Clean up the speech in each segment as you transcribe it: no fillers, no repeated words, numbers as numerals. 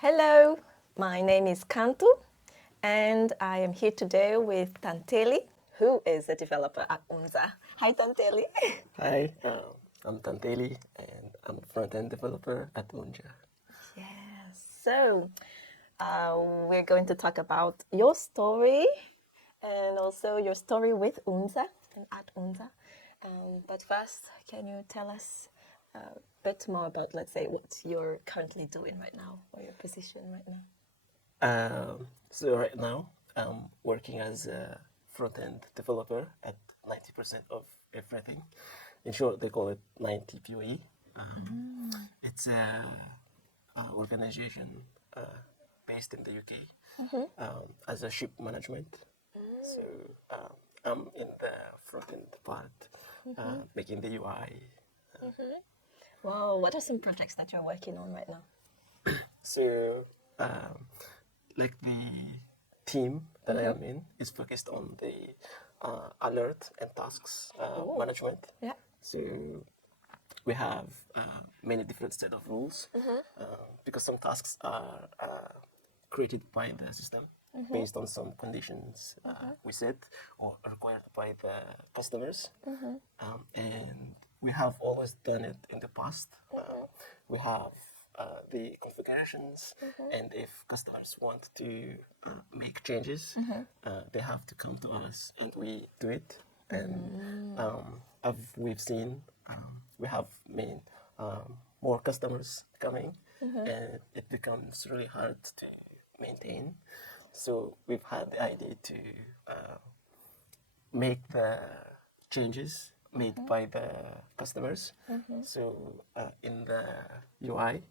Hello, my name is Kanto, and I am here today with Tantely, who is a developer at Onja. Hi, Tantely. Hi, I'm Tantely and I'm a front-end developer at Onja. Yes, so we're going to talk about your story and also your story with Unza and at Unza. But first, can you tell us a bit more about, let's say, what you're currently doing right now or your position right now? So right now I'm working as a front-end developer at 90% of everything. In short, they call it 90 POE. It's a organization based in the UK as a ship management. So I'm in the front-end part, making the UI. Wow, what are some projects that you're working on right now? So, like the team that I am in is focused on the alert and tasks management. Yeah. So we have many different set of rules because some tasks are created by the system based on some conditions we set or required by the customers. And we have always done it in the past. We have the configurations, and if customers want to make changes, they have to come to us, and we do it. And as we've seen, we have made more customers coming, and it becomes really hard to maintain. So we've had the idea to make the changes made by the customers. So in the UI,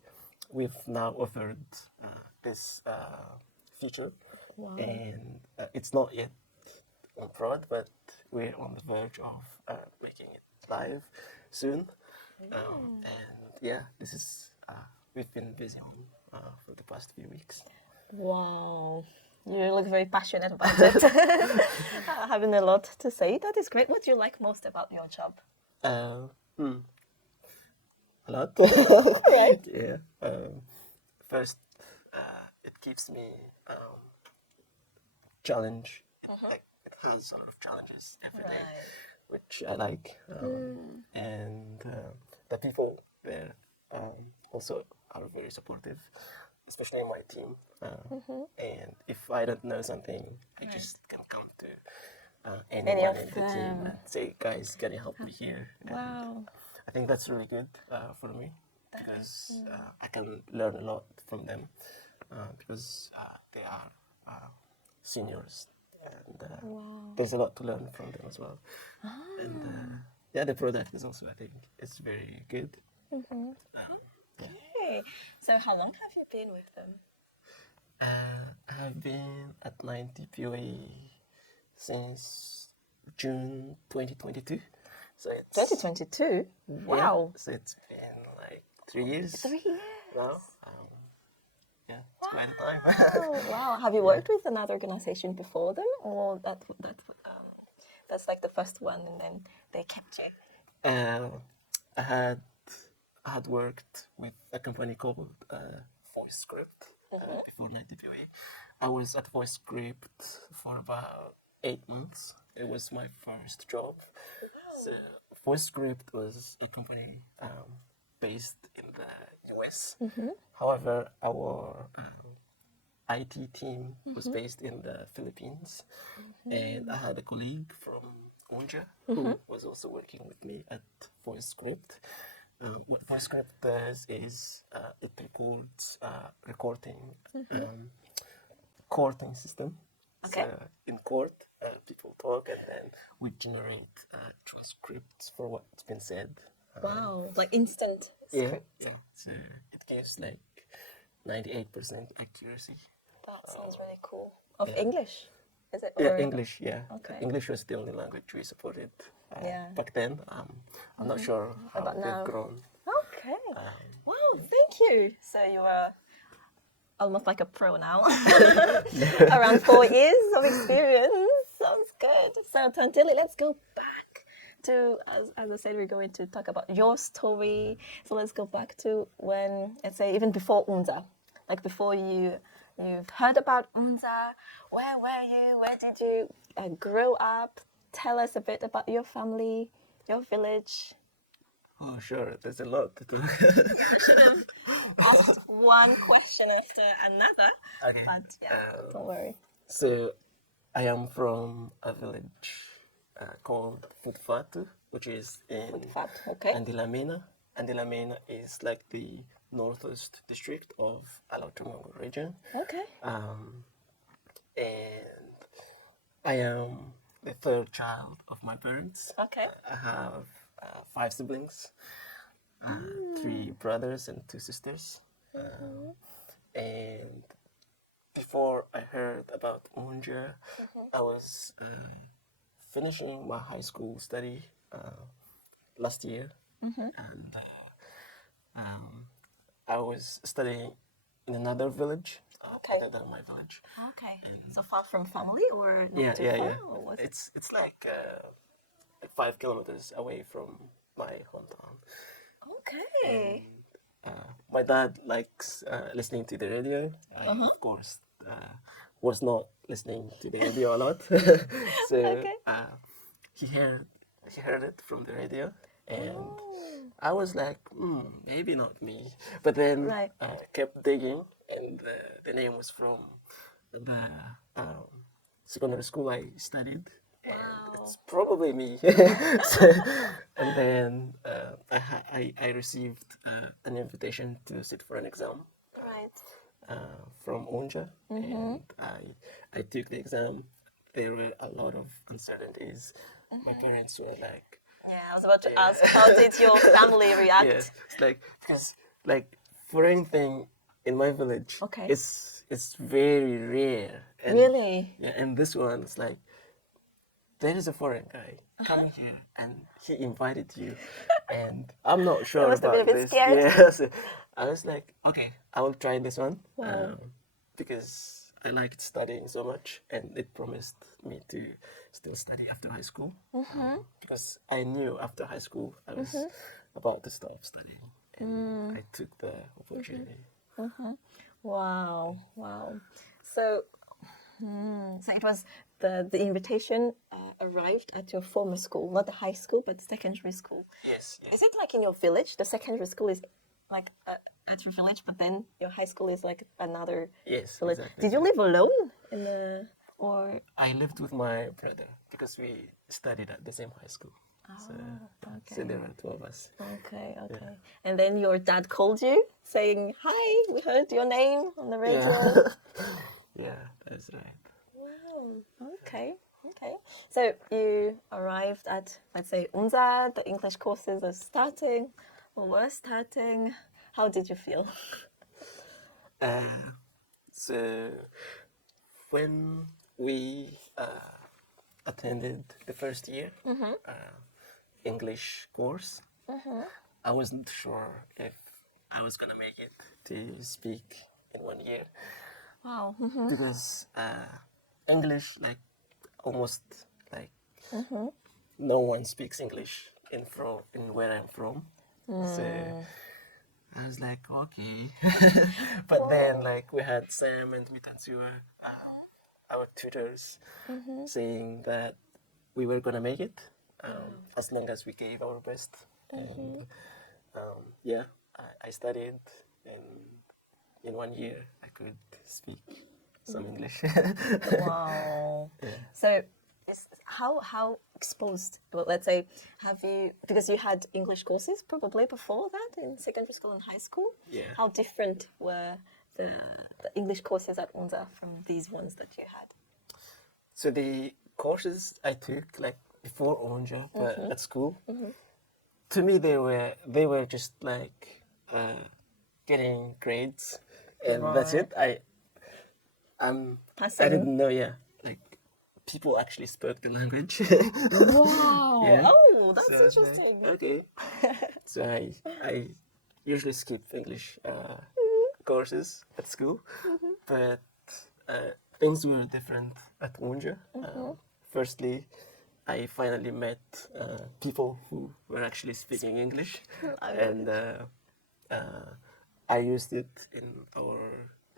we've now offered this feature, and it's not yet on prod, but we're on the verge of making it live soon. And yeah, this is we've been busy on for the past few weeks. Wow. You look very passionate about it. Having a lot to say. That is great. What do you like most about your job? A lot. Right. Yeah. First, it keeps me challenge. Like it has a lot of challenges every day, which I like. And the people there also are very supportive, especially my team. And if I don't know something, I just can come to anyone in the team and say, guys, can you help me here? Wow. I think that's really good for me because I can learn a lot from them because they are seniors, and there's a lot to learn from them as well. And yeah, the product is also, I think, it's very good. Okay. So how long have you been with them? I have been at 90 POA since June 2022. So it's 2022? Wow. Yeah, so it's been like 3 years 3 years. now. Yeah, it's quite a time. Oh, wow. Have you worked with another organization before them, or that's like the first one, and then they kept you? I had worked with a company called VoiceScript before 90 POA. I was at VoiceScript for about 8 months. It was my first job. So VoiceScript was a company based in the US. However, our IT team was based in the Philippines, and I had a colleague from Onja who was also working with me at VoiceScript. What VoiceScript does is it records courting system. Okay. So in court, people talk, and then we generate transcripts for what's been said. Wow. Like instant script. Yeah. So it gives like 98% accuracy. That sounds really cool. Of English, is it? Yeah, Or- English. Yeah. Okay. English was the only language we supported Yeah. back then. I'm not sure how About they've now. grown. Okay. Wow, thank you. So you are almost like a pro now. Around 4 years of experience. Sounds good. So Tantili, let's go back to, as I said, we're going to talk about your story. So let's go back to when, let's say, even before Unza. like before you've heard about Onja, where were you? Where did you grow up? Tell us a bit about your family, your village. Oh, sure. There's a lot to talk. I should have asked one question after another, Okay. but yeah, don't worry. So, I am from a village called Futfatu, which is in Fat, okay. Andilamena. Andilamena is like the northeast district of Alautumango region. Okay. And I am the third child of my parents. Okay. I have 5 siblings, 3 brothers and 2 sisters. And before I heard about Onja, I was finishing my high school study last year, and I was studying in another village Okay. other than my village. Okay. So far from family or not Yeah, too yeah, far? yeah. Or what? It's like 5 kilometers away from my hometown. Okay. My dad likes listening to the radio. I, of course, was not listening to the radio a lot, so Okay. he heard it from the radio, and I was like, maybe not me. But then Right. I kept digging, and the name was from the secondary school I studied. And it's probably me. And then I received an invitation to sit for an exam Right. from Onja, and I took the exam. There were a lot of uncertainties. My parents were like, Yeah, I was about to ask, how did your family react? yeah, it's like because like foreign thing in my village, Okay. it's very rare. And, Really? Yeah, and this one it's like there is a foreign guy coming here and he invited you, and I'm not sure must have been about a bit this. scared. Yeah, so I was like, okay, I will try this one Wow. because I liked studying so much, and it promised me to still study after high school because I knew after high school I was about to stop studying, and I took the opportunity. Wow. Wow. So, so it was the invitation arrived at your former school, not the high school, but secondary school. Yes, yes. Is it like in your village? The secondary school is like at your village, but then your high school is like another Yes, village. exactly. Did you live alone in the or? I lived with my brother because we studied at the same high school. So there were 2 of us. Okay, okay. And then your dad called you saying, "Hi, we heard your name on the radio." Yeah, that's right. Wow. Okay. Okay. So you arrived at, let's say, Unza. The English courses are starting, or were starting. How did you feel? So when we attended the first year English course, I wasn't sure if I was gonna make it to speak in 1 year Wow. because English, like almost like no one speaks English in where I'm from. So I was like, okay. But then like we had Sam and Mitansua, our tutors, saying that we were gonna make it as long as we gave our best. And yeah, I studied, and in 1 year I could speak some English. Wow. So, how exposed? Well, let's say, have you, because you had English courses probably before that in secondary school and high school? Yeah. How different were the English courses at Onza from these ones that you had? So the courses I took like before Onja, but at school, to me they were just like getting grades, and that's it. I Passing. didn't know. Yeah, like people actually spoke the language. Wow. Yeah. Oh, that's So I was like, interesting. okay. So I usually skip English courses at school, but things were different at Onja. Firstly, I finally met people who were actually speaking English, and I used it in our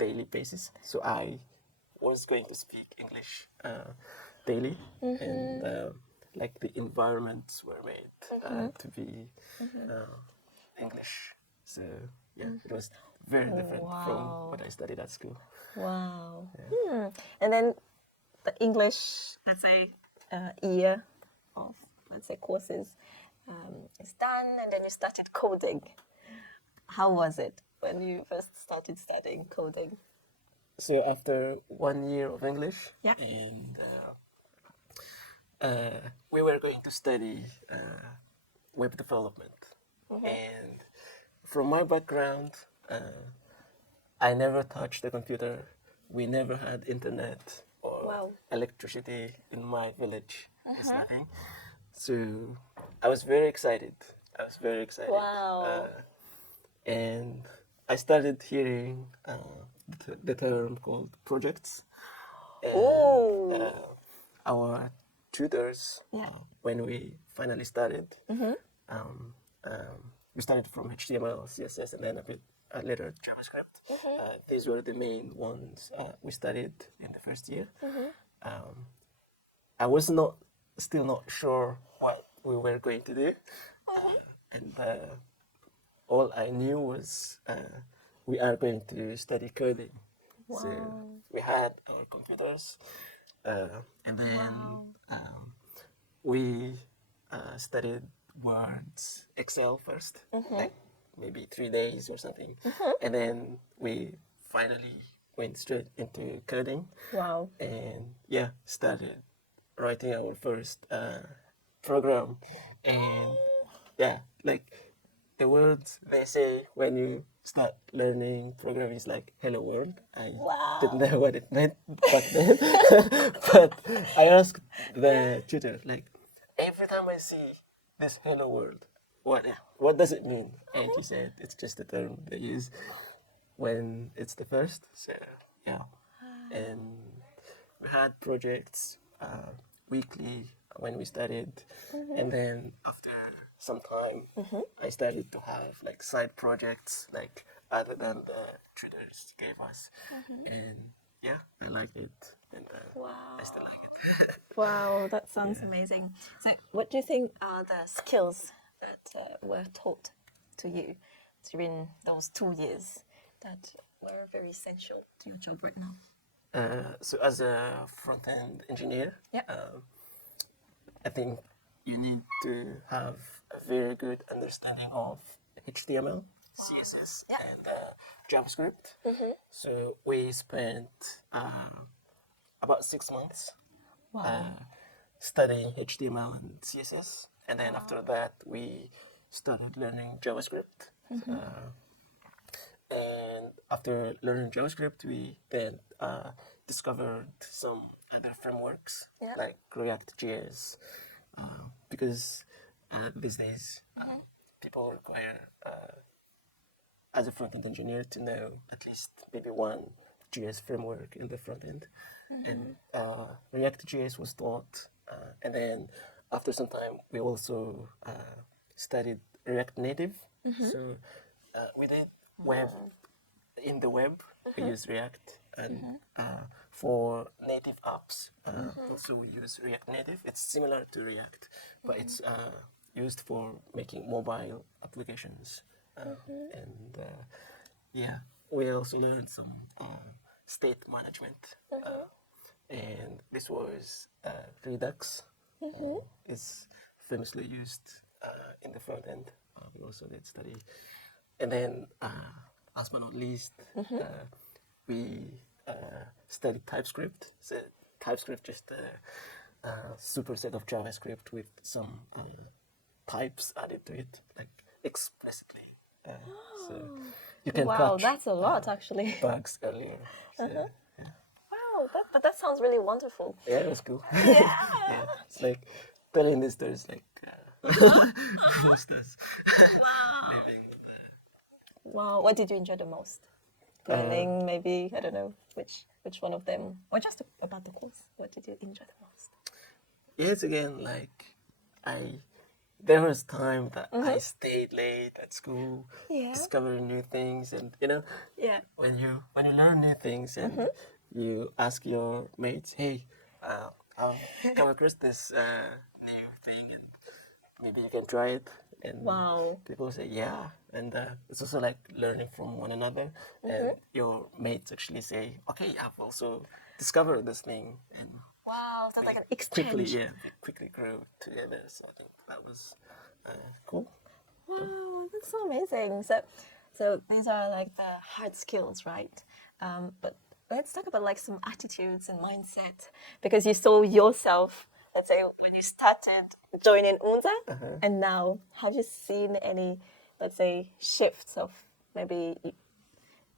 daily basis. So I was going to speak English daily, and like the environments were made to be English. So yeah, it was very different from what I studied at school. Wow. And then the English, let's say, year of, let's say, courses is done, and then you started coding. How was it when you first started studying coding? So after 1 year of English, Yeah. and we were going to study web development. And from my background, I never touched the computer. We never had internet or Wow. electricity in my village. It's nothing. So I was very excited. Wow. And I started hearing the term called projects. Oh. Our tutors, Yeah. when we finally started, we started from HTML, CSS, and then a bit later JavaScript. These were the main ones we studied in the first year. I was still not sure what we were going to do, and all I knew was we are going to study coding. So we had our computers, and then we studied Words, Excel first, like maybe 3 days or something, and then we finally went straight into coding. Wow. And yeah, started writing our first program, and yeah, like the words they say when you start learning programming is like "Hello World." I didn't know what it meant back then, but I asked the tutor like, every time I see this "Hello World," what does it mean? And he said it's just a term they use when it's the first. So yeah, and we had projects weekly when we studied, and then after some time, I started to have like side projects, like other than the tutors gave us, and yeah, I liked it, and I still like it. Wow, that sounds amazing. So, what do you think are the skills that were taught to you during those 2 years that were very essential to your job right now? So as a front-end engineer, Yeah. I think you need to have a very good understanding of HTML, CSS, Yeah. and JavaScript. So we spent about 6 months studying HTML and CSS, and then after that we started learning JavaScript. And after learning JavaScript, we then discovered some other frameworks like React.js, because these days people require, as a front-end engineer, to know at least maybe one JS framework in the front end. And React.js was taught, and then after some time, we also studied React Native. So we did web. In the web, we use React, and for native apps, also we use React Native. It's similar to React, but it's used for making mobile applications. And yeah, we also learned some state management, and this was Redux. It's famously used in the front end. We also did study, and then last but not least, we studied TypeScript. So TypeScript just a superset of JavaScript with some types added to it, like explicitly. So you can Wow, catch that's a lot actually. bugs earlier. So, yeah. Wow, but that sounds really wonderful. Yeah, it was cool. Yeah, it's like telling these stories like monsters. Living the Wow, what did you enjoy the most? Learning, maybe, I don't know, which one of them, or just about the course. What did you enjoy the most? yes, again, like I there was time that I stayed late at school, Yeah. discovering new things, and Yeah. when you learn new things and you ask your mates, hey, I've come across this new thing, and maybe you can try it. And Wow. people say, yeah. And it's also like learning from one another. And your mates actually say, okay, I've also discovered this thing. And Wow, that's like an quickly, exchange. yeah, they quickly grow together. So I think that was cool. Wow, that's so amazing. So these are like the hard skills, right? But let's talk about like some attitudes and mindset because you saw yourself. Let's say when you started joining Unza, and now have you seen any, let's say, shifts of maybe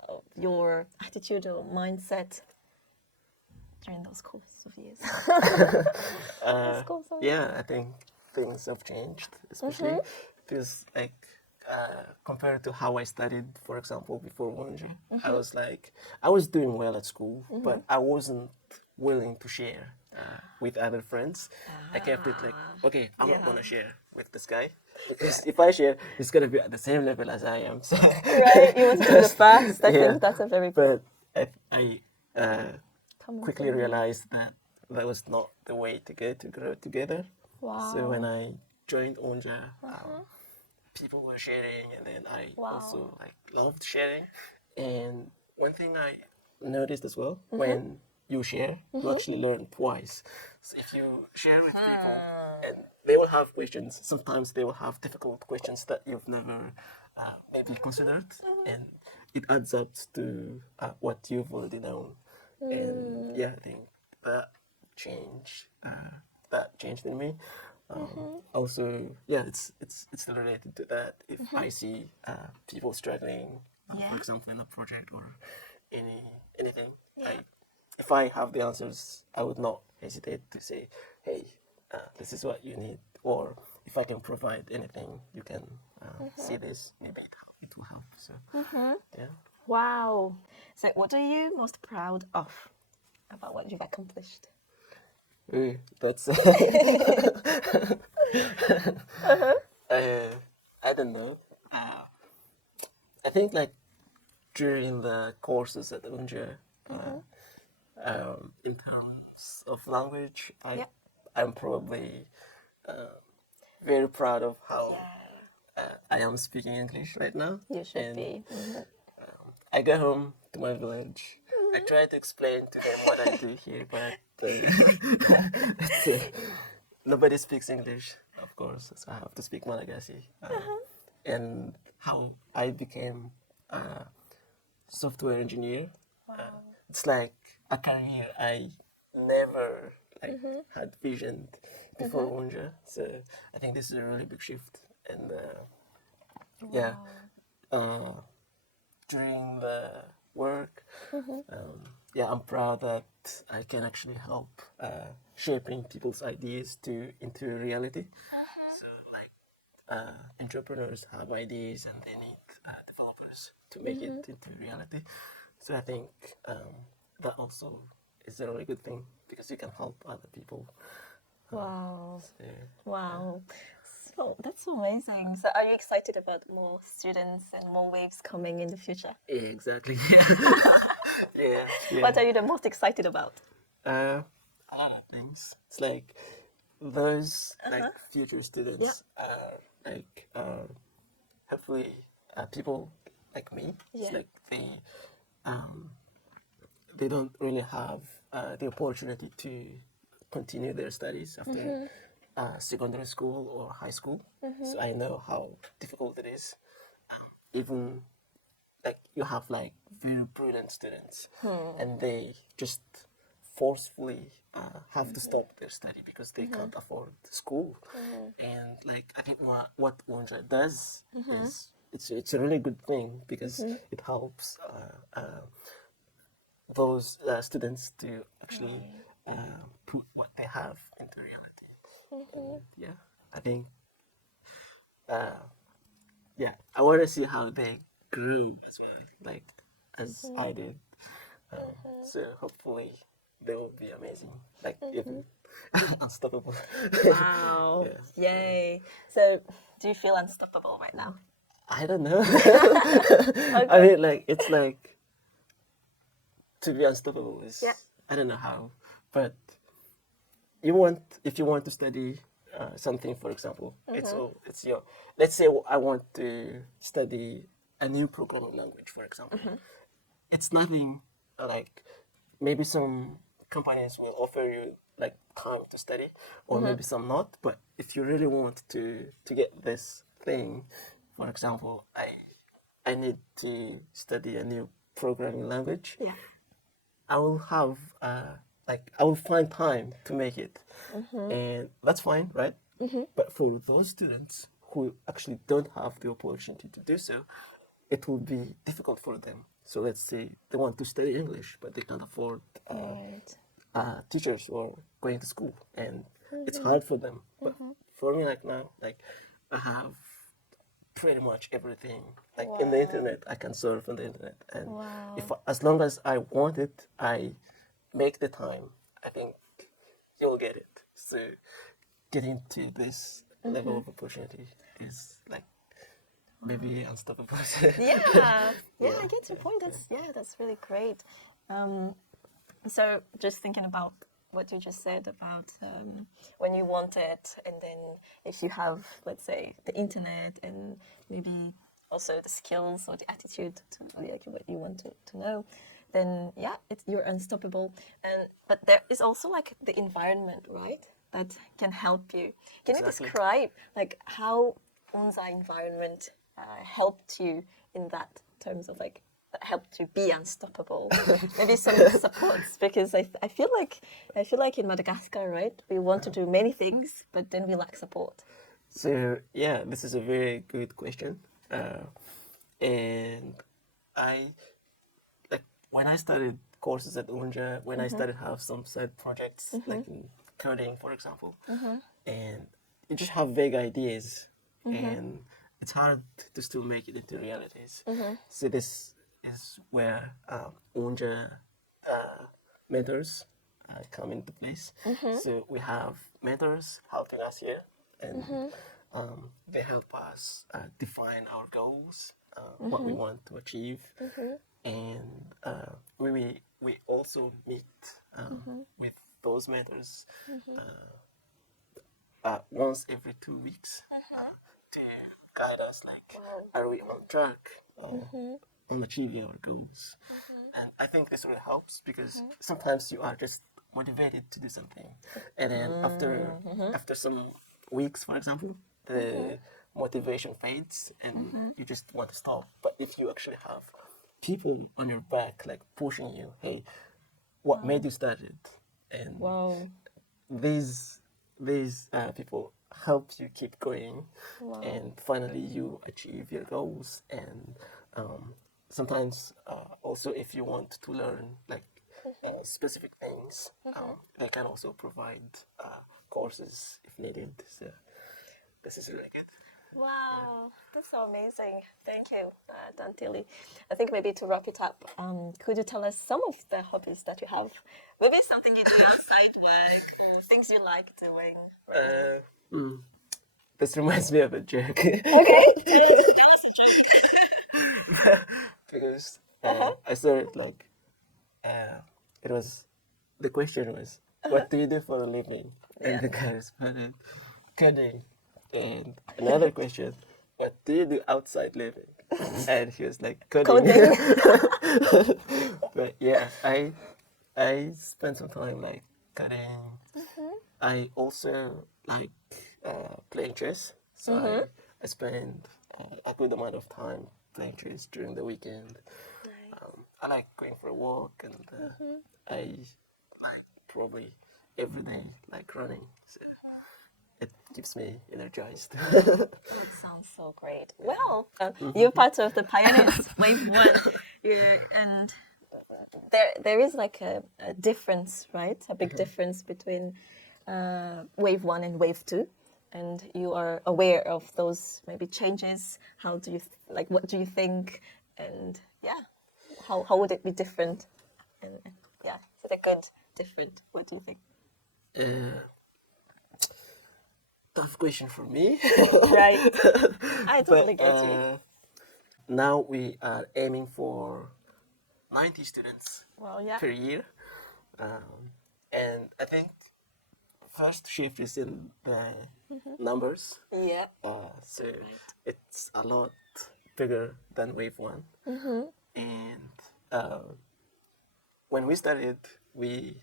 of your attitude or mindset during those course of years? Those course of years. Yeah, I think things have changed, especially because like compared to how I studied, for example, before Onja, I was doing well at school, but I wasn't willing to share with other friends. I kept it like, okay, I'm not gonna share with this guy because if I share, he's gonna be at the same level as I am. So Right, you wanted to be the first. I think that's a very but I common quickly thing. realized that that was not the way to go to grow together. So when Wow. I joined Onja, people were sharing, and then I Wow. also like loved sharing. And one thing I noticed as well, when you share, you actually learn twice. So if you share with people, and they will have questions. Sometimes they will have difficult questions that you've never maybe considered, and it adds up to what you've already known. And yeah, I think that change that changed in me. Also, yeah, it's still related to that. If I see people struggling, Yeah. for example, in a project or anything, Yeah. if I have the answers, I would not hesitate to say, hey, this is what you need, or if I can provide anything, you can see this. Maybe it will help. So yeah. Wow. So, what are you most proud of about what you've accomplished? That's I don't know. I think like during the courses at Onja, in terms of language, Yep. I'm probably very proud of how Yeah. I am speaking English right now. You should And be. I go home to my village. I try to explain to them what I do here, but nobody speaks English, of course, so I have to speak Malagasy. And how I became a software engineer, it's like a career I never like had visioned before Onja. So I think this is a really big shift, and yeah. Uh, During the work. Yeah, I'm proud that I can actually help shaping people's ideas into reality. So like entrepreneurs have ideas and they need developers to make it into reality. So I think that also is a really good thing because you can help other people. Wow. So, Wow. So that's amazing. So are you excited about more students and more waves coming in the future? yeah, exactly. Yeah, yeah. What are you the most excited about? A lot of things. It's like those like future students are like hopefully people like me. It's Yeah. like they don't really have the opportunity to continue their studies after secondary school or high school. So I know how difficult it is. Even like you have like very brilliant students and they just forcefully have to stop their study because they can't afford school. And like I think what Onja does is it's a really good thing because it helps those students to actually put what they have into reality. And, yeah, I think yeah, I want to see how they grew as well, like as I did. So hopefully they will be amazing. Like even unstoppable. Wow. Yeah. Yay. So, do you feel unstoppable right now? I don't know. I Okay. mean, like it's like to be unstoppable is Yeah. I don't know how, but you want if you want to study something, for example, it's your. Let's say I want to study a new programming language, for example. It's nothing like maybe some companies will offer you like time to study, or maybe some not. But if you really want to get this thing, for example, I need to study a new programming language. Yeah. I will have like I will find time to make it, and that's fine, right? But for those students who actually don't have the opportunity to do so, it will be difficult for them. So let's say they want to study English, but they can't afford Right. teachers or going to school, and it's hard for them. But for me, like now, like I have pretty much everything. Like in the Wow. internet, I can surf on the internet, and Wow. as long as I want it, I make the time. I think you'll get it. So getting to this level of opportunity is like maybe unstoppable. Yeah. Yeah, Yeah, I get your yeah, point. That's really great. Um, so just thinking about what you just said about when you want it, and then if you have, let's say, the internet and maybe also the skills or the attitude to like what you want to know, then yeah, you're unstoppable. And but there is also like the environment, right? That can help you. Can you exactly. describe like how Onza environment helped you in that terms of like that helped you be unstoppable? Maybe some supports because I feel like in Madagascar, right? We want to do many things, but then we lack support. So yeah, this is a very good question, and I like when I started courses at Onja, when I started have some side projects like in coding, for example, and you just have vague ideas, and it's hard to still make it into realities. So this is where Onja mentors come into place. So we have mentors helping us here, and they help us define our goals, what we want to achieve, and we also meet with those mentors once every 2 weeks to guide us. Like, are we on track? On achieving our goals. And I think this really helps because sometimes you are just motivated to do something, and then after some weeks, for example, the motivation fades and you just want to stop. But if you actually have people on your back, like pushing you, hey, what made you start it? And Wow. these people help you keep going, and finally you achieve your goals. And sometimes also if you want to learn like specific things, they can also provide courses if needed. So this is really good. Wow, that's so amazing. Thank you, Tantely. I think maybe to wrap it up, could you tell us some of the hobbies that you have? Maybe something you do outside work or things you like doing. This reminds me of a joke. Okay, tell us a Because joke. I saw it like it was the question was, what do you do for a living? And Yeah. the guy responded, coding. And another question, what do you do outside living? And he was like, coding. Coding. But yeah, I spent some time like coding. I also like playing chess. So I spend a good amount of time playing chess during the weekend. I like going for a walk, and I like probably every day like running. So it keeps me energized. That sounds so great. Well, you're part of the pioneers, wave one. And there is like a difference, right? A big difference between wave one and wave two, and you are aware of those maybe changes. How do you like? What do you think? And yeah, how would it be different? And yeah, is it a good different? What do you think? Uh, Tough question for me. Right. I totally But get you. now we are aiming for 90 students Well, yeah. per year. And I think first shift is in the numbers. Yeah. So it's a lot bigger than wave one. And when we started, we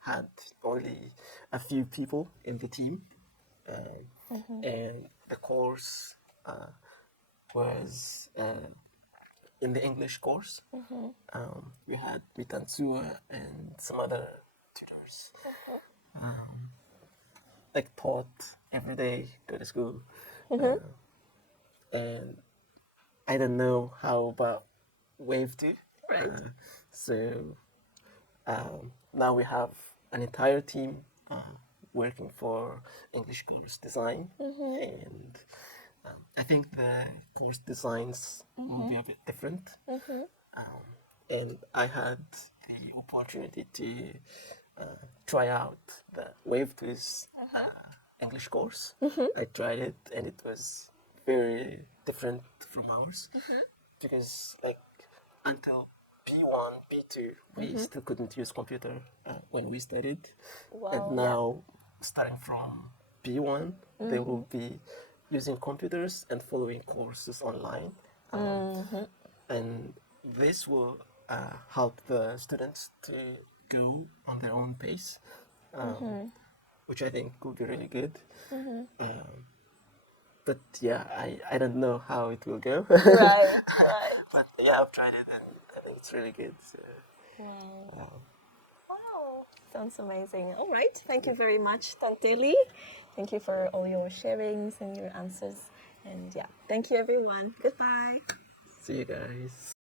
had only a few people in the team. And the course was in the English course. We had Mitansua and some other tutors. Like taught every day, go to school. And I don't know how about wave two. Right. So now we have an entire team working for English course design, and I think the course designs will be a bit different. And I had the opportunity to try out the Wave 2's English course. I tried it, and it was very different from ours because, like, until P1, P2, we still couldn't use computer when we studied, and Wow. now starting from P1, they will be using computers and following courses online. And this will help the students to go on their own pace, which I think will be really good. But yeah, I don't know how it will go. Right. Right. But yeah, I've tried it and it's really good. So, Wow. Sounds amazing. All right. Thank you very much, Tantely. Thank you for all your sharings and your answers. And yeah, thank you, everyone. Goodbye. see you guys.